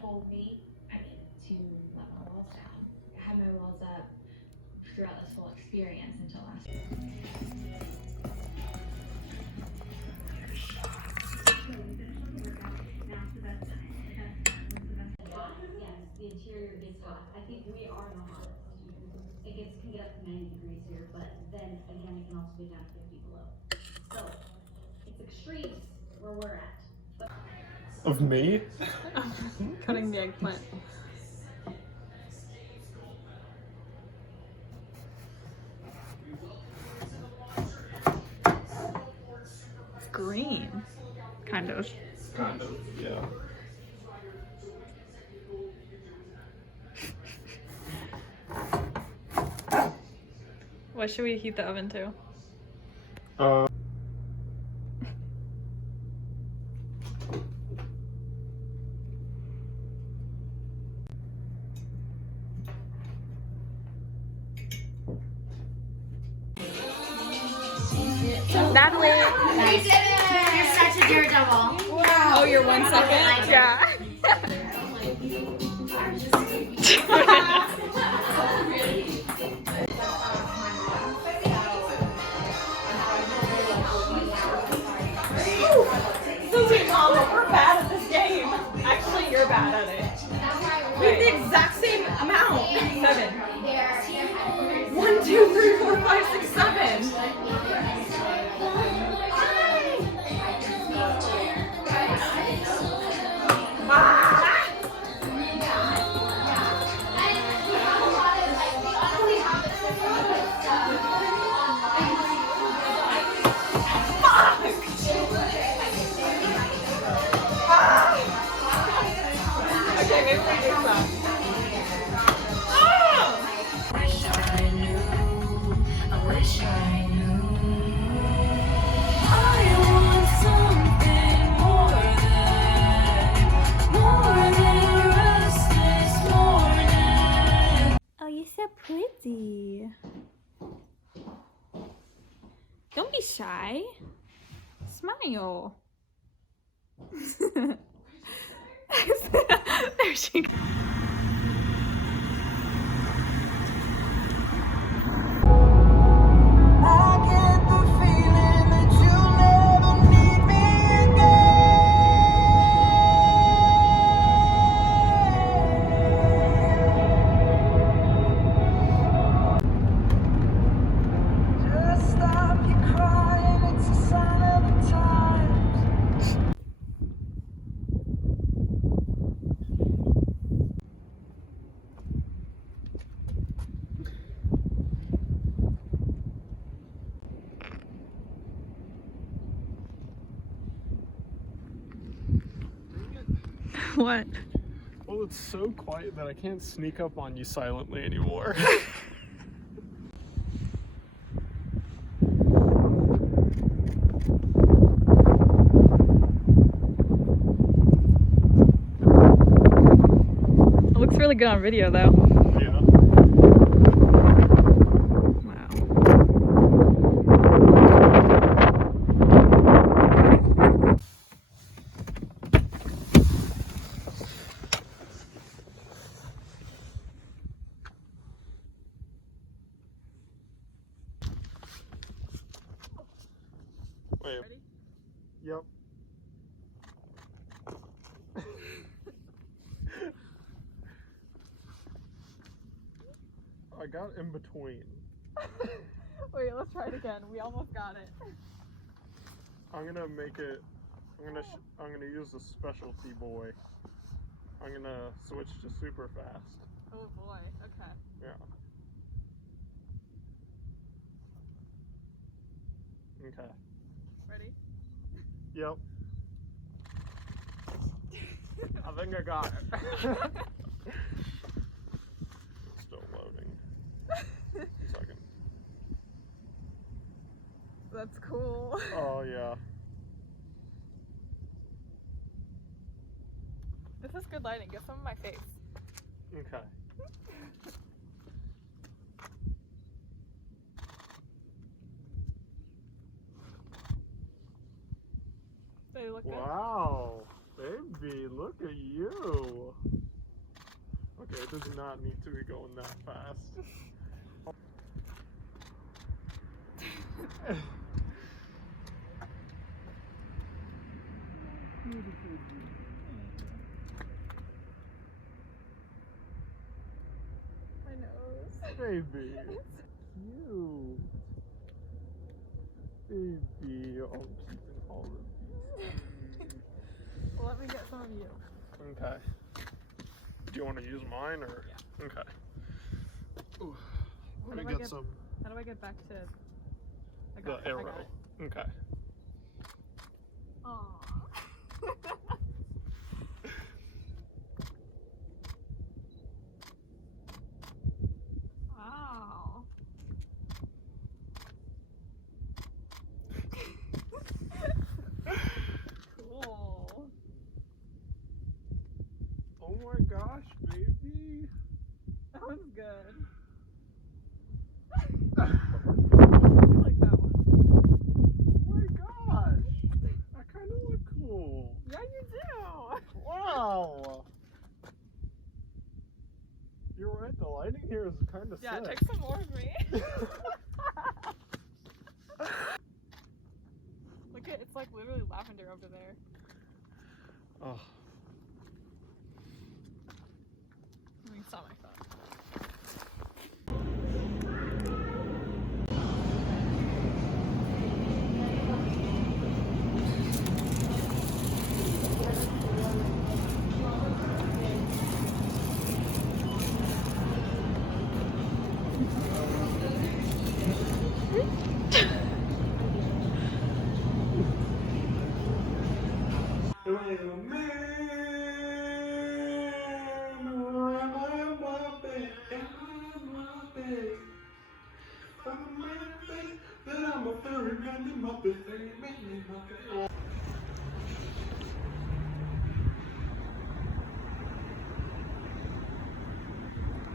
Told me I need to let my walls down. I had my walls up throughout this whole experience until last year. Yes, the interior gets hot. I think we are the hottest. It can get up to 90 degrees here, but then again it can also get down to 50 below. So it's extremes where we're at. Of me? Cutting the eggplant. It's green. Kind of. Kind of, yeah. What should we heat the oven to? Natalie! We did it! You're such a daredevil. Wow. Oh, you're 1 second? Yeah. Susie, Mama, we're bad at this game. Actually, you're bad at it. We have the exact same amount. 7. 1, 2, 3, 4, 5, 6, 7. Okay, maybe we do some. Oh, you're so pretty. Don't be shy. Smile. There she goes. What? Well, it's so quiet that I can't sneak up on you silently anymore. It looks really good on video though. Yeah. Wait. Ready? Yep. I got in between. Wait, let's try it again. We almost got it. I'm gonna make it. I'm gonna use a specialty boy. I'm gonna switch to super fast. Oh boy. Okay. Yeah. Okay. Ready? Yep. I think I got it. Still loading. 1 second. That's cool. Oh yeah. This is good lighting. Get some of my face. Okay. They look good. Wow, baby, look at you. Okay, it does not need to be going that fast. My nose. Baby, cute. Baby, oh, I'm keeping all of these. Well, let me get some of you. Okay. Do you want to use mine or? Yeah. Okay. Ooh. How Let me do I get get- some. How do I get back to I The got it, I arrow. got it. Okay. Aww. Wow. Cool. Oh my gosh, baby. That was good. I like that one. Oh my gosh. I kind of look cool. Yeah, you do. Wow. You're right, the lighting here is kind of Yeah, sick. take some more of me. Look at it's like literally lavender over there. Oh. I mean, it's not my phone. I'm a furry man in my bed.